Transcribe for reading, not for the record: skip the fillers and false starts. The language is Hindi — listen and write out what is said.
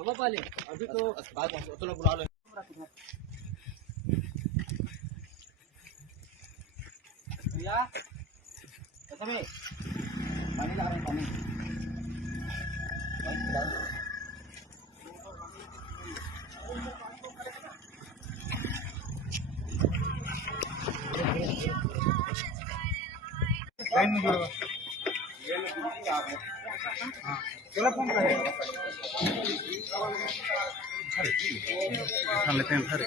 मामा पाले अभी तो बाद में तो लोग बुला लो भैया ऐसा में पानी ला रहे हैं पानी लाइन में जुड़ो हाँ चलो फोन करें उठा लेते हैं फिर